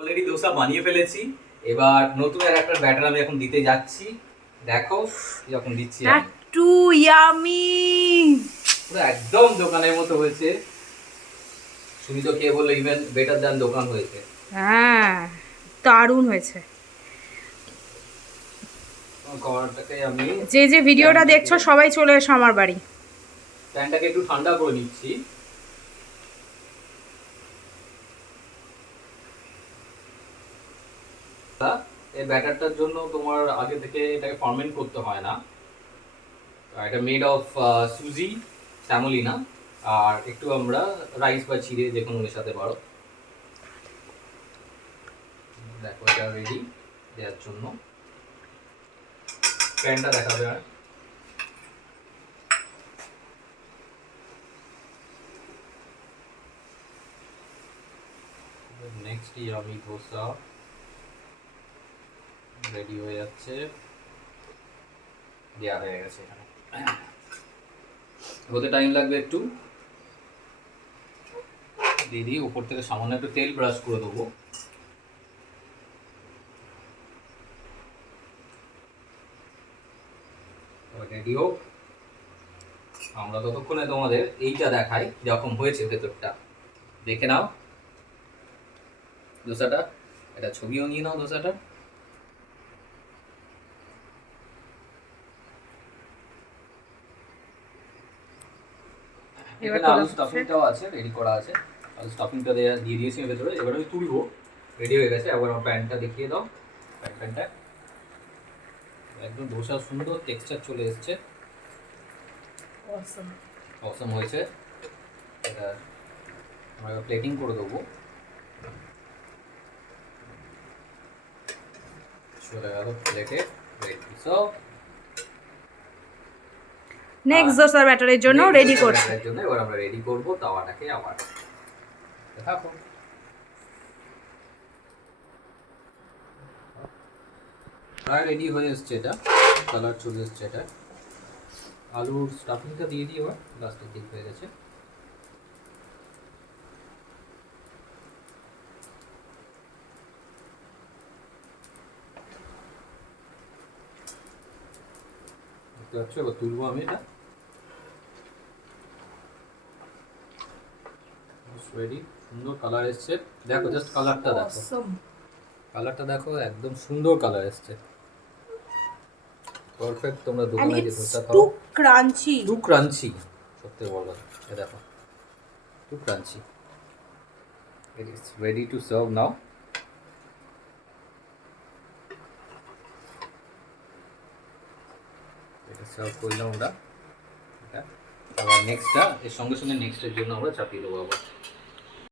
Already dosa বানিয়ে ফেলেছি। এবার নতুন আর একটা ব্যাটার আমি এখন দিতে যাচ্ছি। দেখো যখন দিচ্ছি আমি টু ইয়ামি, পুরো একদম দোকানের মতো হয়েছে। সুমিত কে বললো ইভেন বেটার দ্যান দোকান হয়েছে। হ্যাঁ দারুণ হয়েছে। কভারটাকে আমি যে যে ভিডিওটা দেখছো সবাই চলে এসো আমার বাড়ি। প্যানটাকে একটু ঠান্ডা করে নিচ্ছি। এই ব্যাটারটার জন্য তোমার আগে থেকে এটাকে ফার্মেন্ট করতে হয় না। এটা মেড অফ সুজি, স্যামোলিনা, আর একটু আমরা রাইস বা চিড়ে যে কোনো মেশাতে পারো। দেখো এটা রেডি দেওয়ার জন্য। প্যানটা দেখাবে আর নেক্সট ইয়ামি ধোসা রেডি হয়ে যাচ্ছে। দেওয়া হয়ে গেছে। এখানে হতে টাইম লাগবে একটু। দিদি উপর থেকে সামান্য একটু তেল ব্রাশ করে দেবো। রেডি হোক, আমরা ততক্ষণে তোমাদের এইটা দেখাই কিরকম হয়েছে ভেতরটা। দেখে নাও দোসাটা, এটা ছবিও নিয়ে নাও দোসাটা। এখানে আলু স্টাফিংটাও আছে, রেডি করা আছে। আলু স্টাফিংটা দিয়ে দিয়েছি ভেতরে। এবার আমি তুলবো, রেডি হয়ে গেছে। এবার আমার প্যানটা দেখিয়ে দাও। প্যানটা একদম দোসা সুন্দর টেক্সচার চলে এসছে। অসম হয়েছে। এটা আমরা প্লেটিং করে দেবো। চলে গেল প্লেটে। নেক্সট দোসার ব্যাটারের জন্য রেডি করছি। এবার আমরা রেডি করবো তাওয়াটাকে। আবার দেখো প্রায় রেডি হয়ে এসছে। এটা কালার চলে এসছে। এটা আলুর স্টাফিংটা দিয়ে দিই। এবার লাস্টের দিক হয়ে গেছে। দেখতে পাচ্ছ, এবার তুলবো আমি এটা। রেডি, সুন্দর কালার এসছে। দেখো জাস্ট কালারটা দেখো, কালারটা দেখো, একদম সুন্দর কালার এসছে। পারফেক্ট। তোমরা দোকানে যে ধোসা খাও, টু ক্রাঞ্চি, টু ক্রাঞ্চি, সত্যি বলো। এ দেখো too crunchy. It is ready to serve now. এটা সার্ভ করলাম আমরা। এটা আবার নেক্সটটা এর সঙ্গে সঙ্গে নেক্সটের জন্য আমরা চাপিয়ে দেবো আবার।